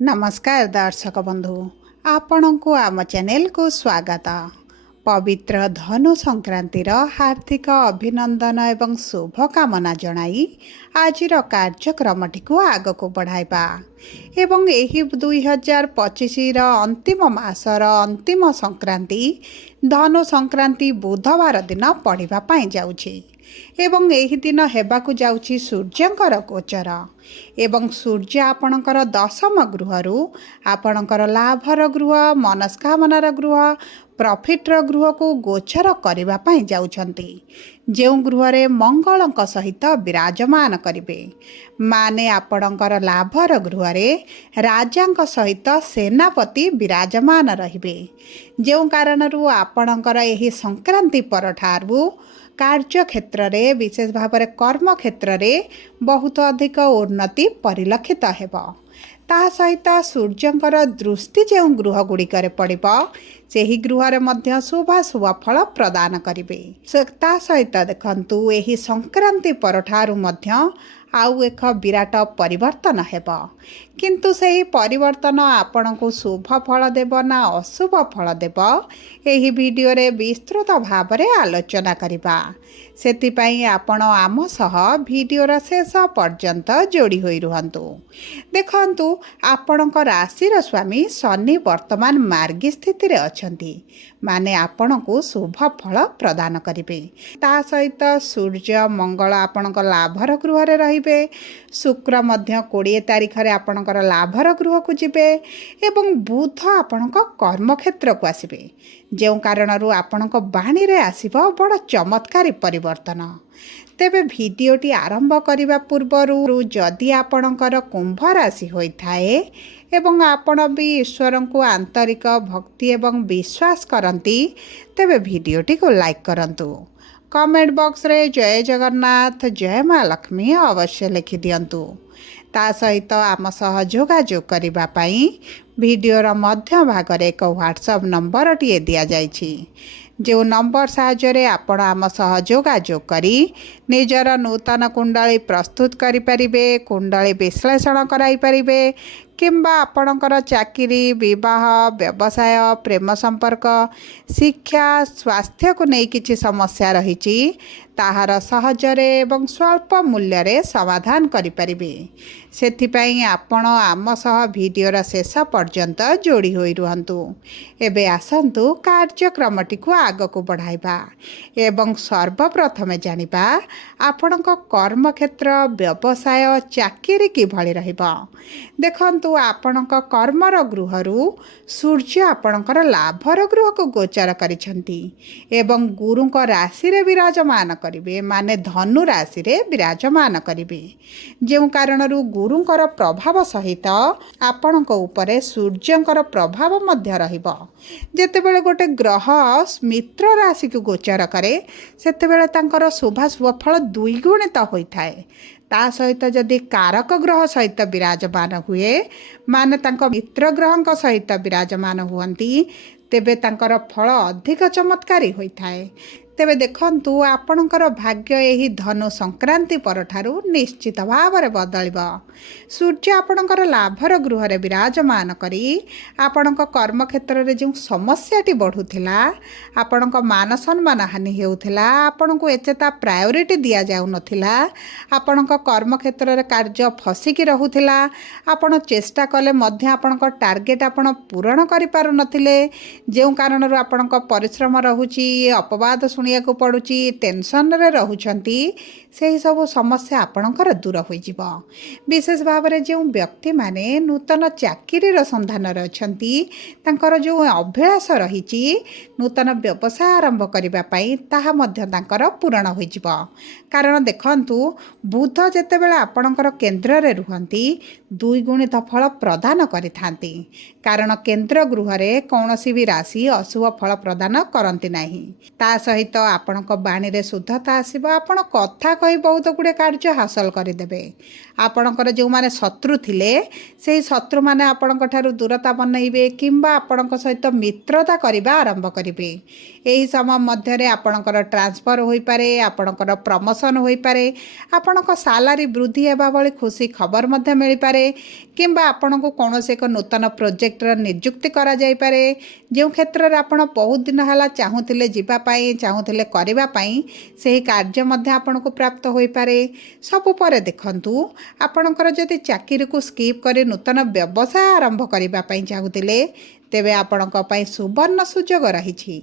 नमस्कार दर्शक बंधु आपण को आम चैनल को स्वागत। पवित्र धनु संक्रांतिर हार्दिक अभिनंदन एवं शुभकामना जणाई आजिर कार्यक्रमटी को आग को बढ़ाइबा एवं एही 2025 अंतिम मासर अंतिम संक्रांति धनु संक्रांति बुधवार दिन पढ़िबा पाई जाउछि एवं एही दिन हेबाकु जाउछि सूर्यंकर गोचर एवं सूर्य आपणकर दशम गृहरु आपणकर लाभर गृह मनस्कामनार गृह प्रॉफिटर गृह को गोचर करबा पाई जाउछंती जो गृह रे मंगलंक सहित विराजमान करिवे माने आपणकर लाभर गृह रे राजांक सहित सेनापति विराजमान रहिबे जो कारणरू आपणकर एही संक्रांति परठारु कार्य क्षेत्र रे विशेष भाव में कर्म क्षेत्र रे बहुत अधिक उन्नति परिलक्षित हेबो। ता सहित सूर्यंकर दृष्टि जो गृह गुड़िकर पड़िबो सेही गृह रे मध्य शुभ फल प्रदान करिवे। ता सहित देखंतु एही संक्रांति परठारु मध्य आउ एक विराट परिवर्तन हेबो किंतु सही परिवर्तन आपण को शुभ फल देव ना अशुभ फल देव एही वीडियो रे विस्तृत भाव में आलोचना करिबा सेतिपई आपण आम सह वीडियोर शेष पर्यंत जोड़ी होई रुहंतु। देखंतु आपणक राशिर स्वामी शनि वर्तमान मार्गी स्थिति रे अछंती माने आपण को शुभ फल प्रदान करिवे। ता सहित सूर्य मंगल आपणक लाभर गृह रे रहिबे शुक्र मध्य 20 तारिख रे आपणकर लाभर गृह को जिबे एवं बुध आपणक कर्म क्षेत्र को आसीबे जो कारणरू आपणक बाणी रे आसीबो बड़ चमत्कारी परिवर्तन। तेबे भिडियोटी आरंभ करने पूर्व जदि आपणकर कुंभ राशि होइथाए एवं आपण भी ईश्वर को आंतरिक भक्ति एवं विश्वास करती तेबे भिडियोटी को लाइक करंतु कमेंट बॉक्स रे जय जगन्नाथ जय माँ लक्ष्मी अवश्य लिखि दियंतु। ता सहित आम सह जोगाजोग करबा पई वीडियोर मध्य भाग रे एक व्हाट्सएप नंबर टिए दिया जाइछि जो नंबर साहाय्य आपण आम सह जोगाजोग करी निजर नूतन कुंडली प्रस्तुत करि परिबे कुंडली विश्लेषण कराई परिबे किंबा आपणकर चाकरी विवाह व्यवसाय प्रेम संपर्क शिक्षा स्वास्थ्य को नहीं किछि समस्या रही ताहार सहजरे एवं स्वल्प मूल्य रे समाधान करि परिबे सेथिपई आपण आम सह वीडियोर शेष पर्यंत जोड़ी होई रुहंतु। एबे आसंतु कार्यक्रमटी को आग को बढ़ाइबा एवं सर्वप्रथमे जानिबा आपणक कर्म क्षेत्र व्यवसाय चाकरी किभଳି रहिबो। देखंतु आपणक कर्मर गृहरु सूर्य आपणकर लाभर गृह को गोचर करिसंती एवं गुरुक राशि रे विराजमान करिवे माने धनु राशि रे विराजमान करिवे जो कारणरू गुरुंकर प्रभाव सहित आपणक उपरे सूर्यंकर प्रभाव मध्य रहिबो। जेतेबेले गोटे ग्रह मित्र राशि को गोचर करे सेतेबेले तांकर शुभ फल द्विगुणित होइथाए। ता सहित जदि कारक ग्रह सहित विराजमान हुए माने तांको मित्र ग्रहंक सहित विराजमान हुअंती तेबे तांकर फल अधिक चमत्कारी होइथाए। तेबे देखंतु आपणकर भाग्य एही धनु संक्रांति परठारु निश्चित भाव में बदलिबो। सूर्य आपणकर लाभर गृह रे विराजमान करी आपणक कर्म क्षेत्र रे जो समस्याटी बढ़ुथिला आपणक मान सम्मान हानि हेउथिला आपणको एचेता प्रायोरिटी दिया जाउ नथिला आपणक कर्म क्षेत्र रे कार्य फसिकी रहुथिला आपण चेष्टा कले मध्य आपणक टार्गेट आपण पूरण करि पारु नथिले जो कारणरू आपणक परिश्रम रहुची अपवाद सुनिया को पड़ुची टेंशन रे रहुचंती से सब समस्या आपणकर दूर होई जिवो। विशेष भाव में जो व्यक्ति माने नूतन चाकरी सन्धान अच्छी तांकर जो अभिलाष रही नूतन व्यवसाय आरंभ करने ताहा मध्य तांकर पूरण हो जिवो। कारण देखंतु बुध जेतेबेले आपणकर केंद्र रे रुहंती द्विगुणित फल प्रदान करिथांती कारण केंद्र गृह रे कौनसी भी राशि अशुभ फल प्रदान करती नहीं। ता सहित आपणक बाणी रे शुद्धता आसीबो आपण कथा कही बहुत गुड़े कार्य हासिल करदेवे ଆପଣଙ୍କର ଯେଉଁମାନେ ଶତ୍ରୁ ଥିଲେ ସେହି ଶତ୍ରୁମାନେ ଆପଣଙ୍କ ଠାରୁ ଦୂରତା ବନେଇବେ କିମ୍ବା ଆପଣଙ୍କ ସହିତ ମିତ୍ରତା କରିବା ଆରମ୍ଭ କରିବେ। ଏହି ସମୟ ମଧ୍ୟରେ ଆପଣଙ୍କର ଟ୍ରାନ୍ସଫର ହୋଇପାରେ, ଆପଣଙ୍କର ପ୍ରମୋସନ୍ ହୋଇପାରେ, ଆପଣଙ୍କ ସାଲାରୀ ବୃଦ୍ଧି ହେବା ଭଳି ଖୁସି ଖବର ମଧ୍ୟ ମିଳିପାରେ କିମ୍ବା ଆପଣଙ୍କୁ କୌଣସି ଏକ ନୂତନ ପ୍ରୋଜେକ୍ଟର ନିଯୁକ୍ତି କରାଯାଇପାରେ। ଯେଉଁ କ୍ଷେତ୍ରରେ ଆପଣ ବହୁତ ଦିନ ହେଲା ଚାହୁଁଥିଲେ ଯିବା ପାଇଁ, ଚାହୁଁଥିଲେ କରିବା ପାଇଁ, ସେହି କାର୍ଯ୍ୟ ମଧ୍ୟ ଆପଣଙ୍କୁ ପ୍ରାପ୍ତ ହୋଇପାରେ। ସବୁ ପରେ ଦେଖନ୍ତୁ, ଆପଣଙ୍କର ଯଦି ଚାକିରିକୁ ସ୍କିପ୍ କରି ନୂତନ ବ୍ୟବସାୟ ଆରମ୍ଭ କରିବା ପାଇଁ ଚାହୁଁଥିଲେ, ତେବେ ଆପଣଙ୍କ ପାଇଁ ସୁବର୍ଣ୍ଣ ସୁଯୋଗ ରହିଛି।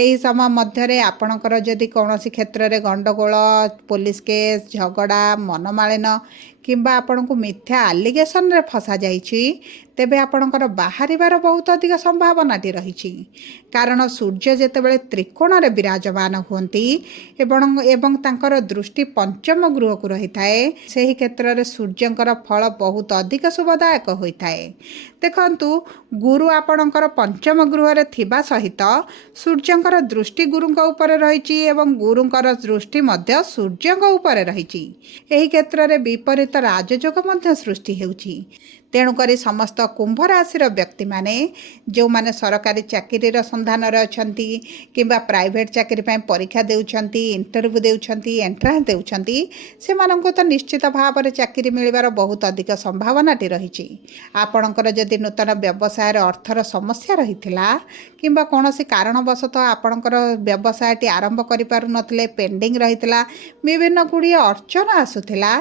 ଏହି ସମୟ ମଧ୍ୟରେ ଆପଣଙ୍କର ଯଦି କୌଣସି କ୍ଷେତ୍ରରେ ଗଣ୍ଡଗୋଳ, ପୋଲିସ କେସ୍, ଝଗଡ଼ା, ମନମାଳିନ କିମ୍ବା ଆପଣଙ୍କୁ ମିଥ୍ୟା ଆଲିଗେସନରେ ଫସାଯାଇଛି, ତେବେ ଆପଣଙ୍କର ବାହାରିବାର ବହୁତ ଅଧିକ ସମ୍ଭାବନାଟି ରହିଛି। କାରଣ ସୂର୍ଯ୍ୟ ଯେତେବେଳେ ତ୍ରିକୋଣରେ ବିରାଜମାନ ହୁଅନ୍ତି ଏବଂ ତାଙ୍କର ଦୃଷ୍ଟି ପଞ୍ଚମ ଗୃହକୁ ରହିଥାଏ, ସେହି କ୍ଷେତ୍ରରେ ସୂର୍ଯ୍ୟଙ୍କର ଫଳ ବହୁତ ଅଧିକ ଶୁଭଦାୟକ ହୋଇଥାଏ। ଦେଖନ୍ତୁ, ଗୁରୁ ଆପଣଙ୍କର ପଞ୍ଚମ ଗୃହରେ ଥିବା ସହିତ ସୂର୍ଯ୍ୟଙ୍କର ଦୃଷ୍ଟି ଗୁରୁଙ୍କ ଉପରେ ରହିଛି ଏବଂ ଗୁରୁଙ୍କର ଦୃଷ୍ଟି ମଧ୍ୟ ସୂର୍ଯ୍ୟଙ୍କ ଉପରେ ରହିଛି। ଏହି କ୍ଷେତ୍ରରେ ବିପରୀତ ରାଜଯୋଗ ମଧ୍ୟ ସୃଷ୍ଟି ହେଉଛି। ତେଣୁକରି ସମସ୍ତ କୁମ୍ଭ ରାଶିର ବ୍ୟକ୍ତିମାନେ ଯେଉଁମାନେ ସରକାରୀ ଚାକିରିର ସନ୍ଧାନରେ ଅଛନ୍ତି କିମ୍ବା ପ୍ରାଇଭେଟ୍ ଚାକିରି ପାଇଁ ପରୀକ୍ଷା ଦେଉଛନ୍ତି, ଇଣ୍ଟରଭ୍ୟୁ ଦେଉଛନ୍ତି, ଏଣ୍ଟ୍ରାନ୍ସ ଦେଉଛନ୍ତି, ସେମାନଙ୍କୁ ତ ନିଶ୍ଚିତ ଭାବରେ ଚାକିରି ମିଳିବାର ବହୁତ ଅଧିକ ସମ୍ଭାବନାଟି ରହିଛି। ଆପଣଙ୍କର ଯଦି ନୂତନ ବ୍ୟବସାୟରେ ଅର୍ଥର ସମସ୍ୟା ରହିଥିଲା କିମ୍ବା କୌଣସି କାରଣବଶତଃ ଆପଣଙ୍କର ବ୍ୟବସାୟଟି ଆରମ୍ଭ କରିପାରୁନଥିଲେ, ପେଣ୍ଡିଂ ରହିଥିଲା, ବିଭିନ୍ନ ଗୁଡ଼ିଏ ଅର୍ଚନ ଆସୁଥିଲା,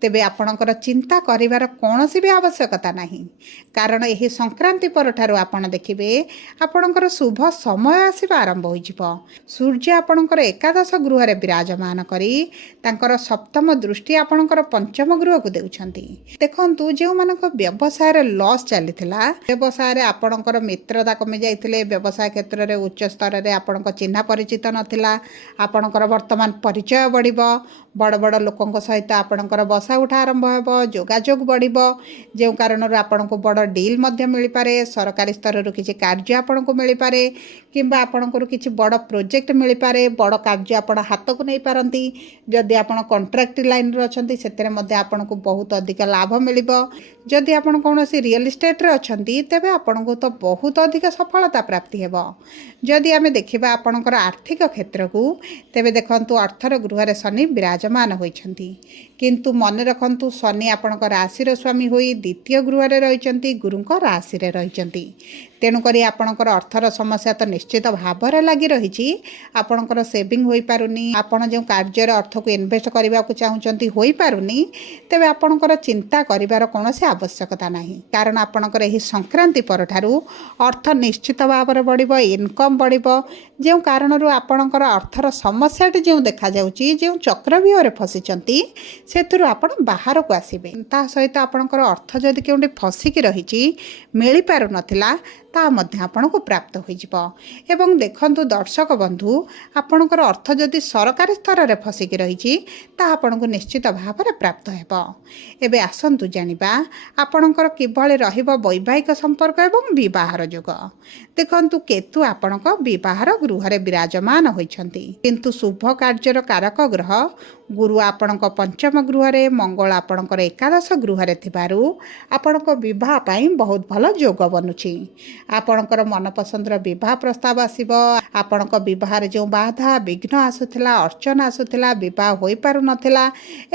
ତେବେ ଆପଣଙ୍କର ଚିନ୍ତା କରିବାର କୌଣସି ବି ଆବଶ୍ୟକତା ନାହିଁ। କାରଣ ଏହି ସଂକ୍ରାନ୍ତି ପରଠାରୁ ଆପଣ ଦେଖିବେ ଆପଣଙ୍କର ଶୁଭ ସମୟ ଆସିବା ଆରମ୍ଭ ହୋଇଯିବ। ସୂର୍ଯ୍ୟ ଆପଣଙ୍କର ଏକାଦଶ ଗୃହରେ ବିରାଜମାନ କରି ତାଙ୍କର ସପ୍ତମ ଦୃଷ୍ଟି ଆପଣଙ୍କର ପଞ୍ଚମ ଗୃହକୁ ଦେଉଛନ୍ତି। ଦେଖନ୍ତୁ, ଯେଉଁମାନଙ୍କ ବ୍ୟବସାୟରେ ଲସ୍ ଚାଲିଥିଲା, ବ୍ୟବସାୟରେ ଆପଣଙ୍କର ମିତ୍ରତା କମିଯାଇଥିଲେ, ବ୍ୟବସାୟ କ୍ଷେତ୍ରରେ ଉଚ୍ଚ ସ୍ତରରେ ଆପଣଙ୍କ ଚିହ୍ନା ପରିଚିତ ନଥିଲା, ଆପଣଙ୍କର ବର୍ତ୍ତମାନ ପରିଚୟ ବଢ଼ିବ, ବଡ଼ ବଡ଼ ଲୋକଙ୍କ ସହିତ ଆପଣଙ୍କର ବସା ଉଠା ଆରମ୍ଭ ହେବ, ଯୋଗାଯୋଗ ବଢ଼ିବ, ଯେଉଁ କାରଣରୁ ଆପଣଙ୍କୁ ବଡ଼ ଡିଲ୍ ମଧ୍ୟ ମିଳିପାରେ, ସରକାରୀ ସ୍ତରରୁ କିଛି କାର୍ଯ୍ୟ ଆପଣଙ୍କୁ ମିଳିପାରେ କିମ୍ବା ଆପଣଙ୍କର କିଛି ବଡ଼ ପ୍ରୋଜେକ୍ଟ ମିଳିପାରେ, ବଡ଼ କାର୍ଯ୍ୟ ଆପଣ ହାତକୁ ନେଇପାରନ୍ତି। ଯଦି ଆପଣ କଣ୍ଟ୍ରାକ୍ଟ ଲାଇନ୍ରେ ଅଛନ୍ତି, ସେଥିରେ ମଧ୍ୟ ଆପଣଙ୍କୁ ବହୁତ ଅଧିକ ଲାଭ ମିଳିବ। ଯଦି ଆପଣ କୌଣସି ରିଅଲ୍ ଇଷ୍ଟେଟ୍ରେ ଅଛନ୍ତି, ତେବେ ଆପଣଙ୍କୁ ତ ବହୁତ ଅଧିକ ସଫଳତା ପ୍ରାପ୍ତି ହେବ। ଯଦି ଆମେ ଦେଖିବା ଆପଣଙ୍କର ଆର୍ଥିକ କ୍ଷେତ୍ରକୁ, ତେବେ ଦେଖନ୍ତୁ, ଅର୍ଥର ଗୃହରେ ଶନି ବିରାଜମାନ ହୋଇଛନ୍ତି। କିନ୍ତୁ ମନେ ରଖନ୍ତୁ, ଶନି ଆପଣଙ୍କ ରାଶିର ସ୍ୱାମୀ ହୋଇ ଦ୍ୱିତୀୟ ଗୃହରେ ରହିଛନ୍ତି, ଗୁରୁଙ୍କ ରାଶିରେ ରହିଛନ୍ତି। ତେଣୁକରି ଆପଣଙ୍କର ଅର୍ଥର ସମସ୍ୟା ତ ନିଶ୍ଚିତ ଭାବରେ ଲାଗି ରହିଛି। ଆପଣଙ୍କର ସେଭିଂ ହୋଇପାରୁନି, ଆପଣ ଯେଉଁ କାର୍ଯ୍ୟରେ ଅର୍ଥକୁ ଇନଭେଷ୍ଟ କରିବାକୁ ଚାହୁଁଛନ୍ତି ହୋଇପାରୁନି, ତେବେ ଆପଣଙ୍କର ଚିନ୍ତା କରିବାର କୌଣସି ଆବଶ୍ୟକତା ନାହିଁ। କାରଣ ଆପଣଙ୍କର ଏହି ସଂକ୍ରାନ୍ତି ପରଠାରୁ ଅର୍ଥ ନିଶ୍ଚିତ ଭାବରେ ବଢ଼ିବ, ଇନକମ୍ ବଢ଼ିବ। ଯେଉଁ କାରଣରୁ ଆପଣଙ୍କର ଅର୍ଥର ସମସ୍ୟାଟି ଯେଉଁ ଦେଖାଯାଉଛି, ଯେଉଁ ଚକ୍ରବ୍ୟୁହରେ ଫସିଛନ୍ତି, ସେଥିରୁ ଆପଣ ବାହାରକୁ ଆସିବେ। ତା ସହିତ ଆପଣଙ୍କର ଅର୍ଥ ଯଦି କେଉଁଠି ଫସିକି ରହିଛି, ମିଳିପାରୁନଥିଲା, ତାହା ମଧ୍ୟ ଆପଣଙ୍କୁ ପ୍ରାପ୍ତ ହୋଇଯିବ। ଏବଂ ଦେଖନ୍ତୁ ଦର୍ଶକ ବନ୍ଧୁ, ଆପଣଙ୍କର ଅର୍ଥ ଯଦି ସରକାରୀ ସ୍ତରରେ ଫସିକି ରହିଛି, ତାହା ଆପଣଙ୍କୁ ନିଶ୍ଚିତ ଭାବରେ ପ୍ରାପ୍ତ ହେବ। ଏବେ ଆସନ୍ତୁ ଜାଣିବା ଆପଣଙ୍କର କିଭଳି ରହିବ ବୈବାହିକ ସମ୍ପର୍କ ଏବଂ ବିବାହର ଯୋଗ। ଦେଖନ୍ତୁ, କେତୁ ଆପଣଙ୍କ ବିବାହର ଗୃହରେ ବିରାଜମାନ ହୋଇଛନ୍ତି, କିନ୍ତୁ ଶୁଭ କାର୍ଯ୍ୟର କାରକ ଗ୍ରହ ଗୁରୁ ଆପଣଙ୍କ ପଞ୍ଚମ ଗୃହରେ, ମଙ୍ଗଳ ଆପଣଙ୍କର ଏକାଦଶ ଗୃହରେ ଥିବାରୁ ଆପଣଙ୍କ ବିବାହ ପାଇଁ ବହୁତ ଭଲ ଯୋଗ ବନୁଛି। ଆପଣଙ୍କର ମନପସନ୍ଦର ବିବାହ ପ୍ରସ୍ତାବ ଆସିବ। ଆପଣଙ୍କ ବିବାହରେ ଯେଉଁ ବାଧା ବିଘ୍ନ ଆସୁଥିଲା, ଅର୍ଚନା ଆସୁଥିଲା, ବିବାହ ହୋଇପାରୁନଥିଲା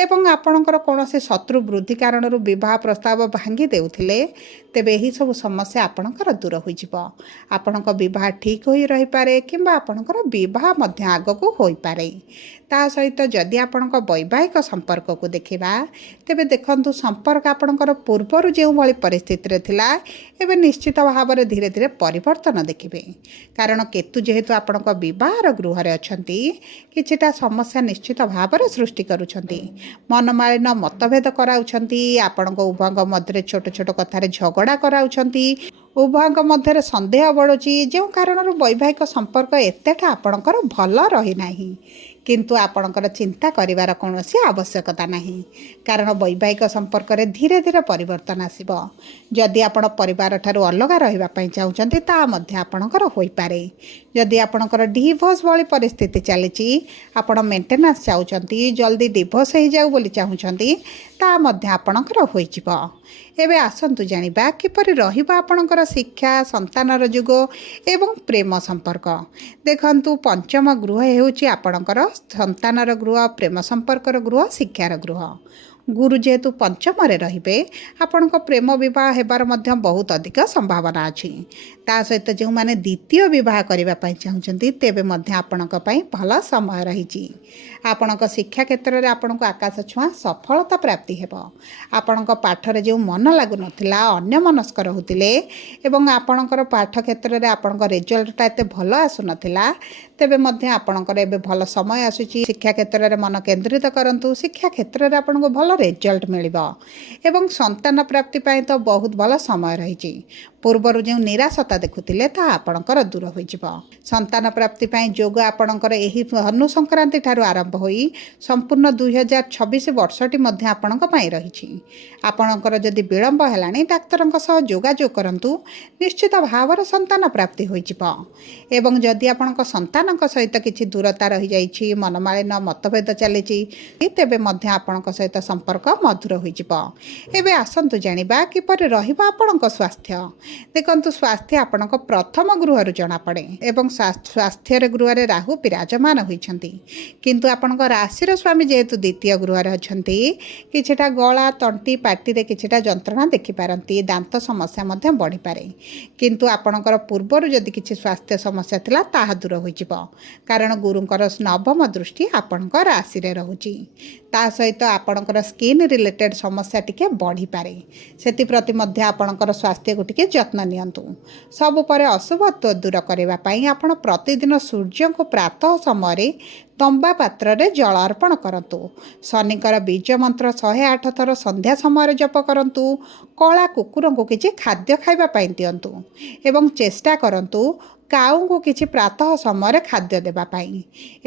ଏବଂ ଆପଣଙ୍କର କୌଣସି ଶତ୍ରୁ ବୃଦ୍ଧି କାରଣରୁ ବିବାହ ପ୍ରସ୍ତାବ ଭାଙ୍ଗି ଦେଉଥିଲେ, ତେବେ ଏହିସବୁ ସମସ୍ୟା ଆପଣଙ୍କର ଦୂର ହୋଇଯିବ। ଆପଣଙ୍କ ବିବାହ ଠିକ୍ ହୋଇ ରହିପାରେ କିମ୍ବା ଆପଣଙ୍କର ବିବାହ ମଧ୍ୟ ଆଗକୁ ହୋଇପାରେ। ତା ସହିତ ଯଦି ଆପଣଙ୍କ ବୈବାହିକ ସମ୍ପର୍କକୁ ଦେଖିବା, ତେବେ ଦେଖନ୍ତୁ, ସମ୍ପର୍କ ଆପଣଙ୍କର ପୂର୍ବରୁ ଯେଉଁଭଳି ପରିସ୍ଥିତିରେ ଥିଲା, ଏବେ ନିଶ୍ଚିତ ଭାବରେ ଧୀରେ ଧୀରେ ପରିବର୍ତ୍ତନ ଦେଖିବେ। କାରଣ କେତୁ ଯେହେତୁ ଆପଣଙ୍କ ବିବାହର ଗୃହରେ ଅଛନ୍ତି, କିଛିଟା ସମସ୍ୟା ନିଶ୍ଚିତ ଭାବରେ ସୃଷ୍ଟି କରୁଛନ୍ତି। ମନମାଳିନ ମତଭେଦ କରାଉଛନ୍ତି, ଆପଣଙ୍କ ଉଭୟଙ୍କ ମଧ୍ୟରେ ଛୋଟ ଛୋଟ କଥାରେ ଝଗଡ଼ା କରାଉଛନ୍ତି, ଉଭୟଙ୍କ ମଧ୍ୟରେ ସନ୍ଦେହ ବଢ଼ୁଛି, ଯେଉଁ କାରଣରୁ ବୈବାହିକ ସମ୍ପର୍କ ଏତେଟା ଆପଣଙ୍କର ଭଲ ରହିନାହିଁ। କିନ୍ତୁ ଆପଣଙ୍କର ଚିନ୍ତା କରିବାର କୌଣସି ଆବଶ୍ୟକତା ନାହିଁ, କାରଣ ବୈବାହିକ ସମ୍ପର୍କରେ ଧୀରେ ଧୀରେ ପରିବର୍ତ୍ତନ ଆସିବ। ଯଦି ଆପଣ ପରିବାରଠାରୁ ଅଲଗା ରହିବା ପାଇଁ ଚାହୁଁଛନ୍ତି, ତାହା ମଧ୍ୟ ଆପଣଙ୍କର ହୋଇପାରେ। ଯଦି ଆପଣଙ୍କର ଡିଭୋର୍ସ ଭଳି ପରିସ୍ଥିତି ଚାଲିଛି, ଆପଣ ମେଣ୍ଟେନାନ୍ସ ଚାହୁଁଛନ୍ତି, ଜଲ୍ଦି ଡିଭୋର୍ସ ହେଇଯାଉ ବୋଲି ଚାହୁଁଛନ୍ତି, ତାହା ମଧ୍ୟ ଆପଣଙ୍କର ହୋଇଯିବ। ଏବେ ଆସନ୍ତୁ ଜାଣିବା କିପରି ରହିବ ଆପଣଙ୍କର ଶିକ୍ଷା, ସନ୍ତାନର ଯୁଗ ଏବଂ ପ୍ରେମ ସମ୍ପର୍କ। ଦେଖନ୍ତୁ, ପଞ୍ଚମ ଗୃହ ହେଉଛି ଆପଣଙ୍କର ସନ୍ତାନର ଗୃହ, ପ୍ରେମ ସମ୍ପର୍କର ଗୃହ, ଶିକ୍ଷାର ଗୃହ। ଗୁରୁ ଯେହେତୁ ପଞ୍ଚମରେ ରହିବେ, ଆପଣଙ୍କ ପ୍ରେମ ବିବାହ ହେବାର ମଧ୍ୟ ବହୁତ ଅଧିକ ସମ୍ଭାବନା ଅଛି। ତା ସହିତ ଯେଉଁମାନେ ଦ୍ୱିତୀୟ ବିବାହ କରିବା ପାଇଁ ଚାହୁଁଛନ୍ତି, ତେବେ ମଧ୍ୟ ଆପଣଙ୍କ ପାଇଁ ଭଲ ସମୟ ରହିଛି। ଆପଣଙ୍କ ଶିକ୍ଷା କ୍ଷେତ୍ରରେ ଆପଣଙ୍କୁ ଆକାଶ ଛୁଆଁ ସଫଳତା ପ୍ରାପ୍ତି ହେବ। ଆପଣଙ୍କ ପାଠରେ ଯେଉଁ ମନ ଲାଗୁନଥିଲା, ଅନ୍ୟମନସ୍କ ରହୁଥିଲେ ଏବଂ ଆପଣଙ୍କର ପାଠ କ୍ଷେତ୍ରରେ ଆପଣଙ୍କ ରେଜଲ୍ଟଟା ଏତେ ଭଲ ଆସୁନଥିଲା, ତେବେ ମଧ୍ୟ ଆପଣଙ୍କର ଏବେ ଭଲ ସମୟ ଆସୁଛି। ଶିକ୍ଷା କ୍ଷେତ୍ରରେ ମନ କେନ୍ଦ୍ରିତ କରନ୍ତୁ। ଶିକ୍ଷା କ୍ଷେତ୍ରରେ ଆପଣଙ୍କୁ ଭଲ ରେଜଲ୍ଟ ମିଳିବ ଏବଂ ସନ୍ତାନ ପ୍ରାପ୍ତି ପାଇଁ ତ ବହୁତ ଭଲ ସମୟ ରହିଛି। ପୂର୍ବରୁ ଯେଉଁ ନିରାଶତା ଦେଖୁଥିଲେ, ତାହା ଆପଣଙ୍କର ଦୂର ହୋଇଯିବ। ସନ୍ତାନ ପ୍ରାପ୍ତି ପାଇଁ ଯୋଗ ଆପଣଙ୍କର ଏହି ଧନୁ ସଂକ୍ରାନ୍ତି ଠାରୁ ଆରମ୍ଭ ହୋଇ ସମ୍ପୂର୍ଣ୍ଣ 2026 ବର୍ଷଟି ମଧ୍ୟ ଆପଣଙ୍କ ପାଇଁ ରହିଛି। ଆପଣଙ୍କର ଯଦି ବିଳମ୍ବ ହେଲାଣି, ଡାକ୍ତରଙ୍କ ସହ ଯୋଗାଯୋଗ କରନ୍ତୁ। ନିଶ୍ଚିତ ଭାବରେ ସନ୍ତାନ ପ୍ରାପ୍ତି ହୋଇଯିବ। ଏବଂ ଯଦି ଆପଣଙ୍କ ସନ୍ତାନଙ୍କ ସହିତ କିଛି ଦୂରତା ରହିଯାଇଛି, ମନମାଳିନ, ମତଭେଦ ଚାଲିଛି, ତେବେ ମଧ୍ୟ ଆପଣଙ୍କ ସହିତ ସମ୍ପର୍କ ମଧୁର ହୋଇଯିବ। ଏବେ ଆସନ୍ତୁ ଜାଣିବା କିପରି ରହିବ ଆପଣଙ୍କ ସ୍ୱାସ୍ଥ୍ୟ। ଦେଖନ୍ତୁ, ସ୍ୱାସ୍ଥ୍ୟ ଆପଣଙ୍କ ପ୍ରଥମ ଗୃହରୁ ଜଣାପଡ଼େ ଏବଂ ସ୍ୱାସ୍ଥ୍ୟର ଗୃହରେ ରାହୁ ବିରାଜମାନ ହୋଇଛନ୍ତି। କିନ୍ତୁ ଆପଣଙ୍କ ରାଶିର ସ୍ୱାମୀ ଯେହେତୁ ଦ୍ୱିତୀୟ ଗୃହରେ ଅଛନ୍ତି, କିଛିଟା ଗଳା, ତଣ୍ଟି, ପାଟିରେ କିଛିଟା ଯନ୍ତ୍ରଣା ଦେଖିପାରନ୍ତି। ଦାନ୍ତ ସମସ୍ୟା ମଧ୍ୟ ବଢ଼ିପାରେ। କିନ୍ତୁ ଆପଣଙ୍କର ପୂର୍ବରୁ ଯଦି କିଛି ସ୍ୱାସ୍ଥ୍ୟ ସମସ୍ୟା ଥିଲା, ତାହା ଦୂର ହୋଇଯିବ, କାରଣ ଗୁରୁଙ୍କର ନବମ ଦୃଷ୍ଟି ଆପଣଙ୍କ ରାଶିରେ ରହୁଛି। ତା ସହିତ ଆପଣଙ୍କର ସ୍କିନ୍ ରିଲେଟେଡ୍ ସମସ୍ୟା ଟିକେ ବଢ଼ିପାରେ। ସେଥିପ୍ରତି ମଧ୍ୟ ଆପଣଙ୍କର ସ୍ୱାସ୍ଥ୍ୟକୁ ଟିକେ ଯତ୍ନ ନିଅନ୍ତୁ। ସବୁ ପରେ ଅଶୁଭତ୍ୱ ଦୂର କରିବା ପାଇଁ ଆପଣ ପ୍ରତିଦିନ ସୂର୍ଯ୍ୟଙ୍କୁ ପ୍ରାତଃ ସମୟରେ ତମ୍ବା ପାତ୍ରରେ ଜଳ ଅର୍ପଣ କରନ୍ତୁ। ଶନିଙ୍କର ବୀଜ ମନ୍ତ୍ର 108 ଥର ସନ୍ଧ୍ୟା ସମୟରେ ଜପ କରନ୍ତୁ। କଳା କୁକୁରଙ୍କୁ କିଛି ଖାଦ୍ୟ ଖାଇବା ପାଇଁ ଦିଅନ୍ତୁ ଏବଂ ଚେଷ୍ଟା କରନ୍ତୁ କାଉଙ୍କୁ କିଛି ପ୍ରାତଃ ସମୟରେ ଖାଦ୍ୟ ଦେବା ପାଇଁ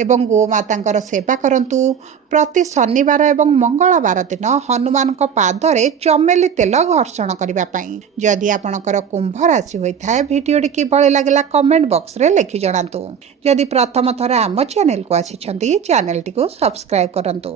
ଏବଂ ଗୋମାତାଙ୍କର ସେବା କରନ୍ତୁ। ପ୍ରତି ଶନିବାର ଏବଂ ମଙ୍ଗଳବାର ଦିନ ହନୁମାନଙ୍କ ପାଦରେ ଚମେଲି ତେଲ ଘର୍ଷଣ କରିବା ପାଇଁ। ଯଦି ଆପଣଙ୍କର କୁମ୍ଭ ରାଶି ହୋଇଥାଏ, ଭିଡ଼ିଓଟି କିଭଳି ଲାଗିଲା କମେଣ୍ଟ ବକ୍ସରେ ଲେଖି ଜଣାନ୍ତୁ। ଯଦି ପ୍ରଥମ ଥର ଆମ ଚ୍ୟାନେଲକୁ ଆସିଛନ୍ତି, ଚ୍ୟାନେଲଟିକୁ ସବସ୍କ୍ରାଇବ୍ କରନ୍ତୁ।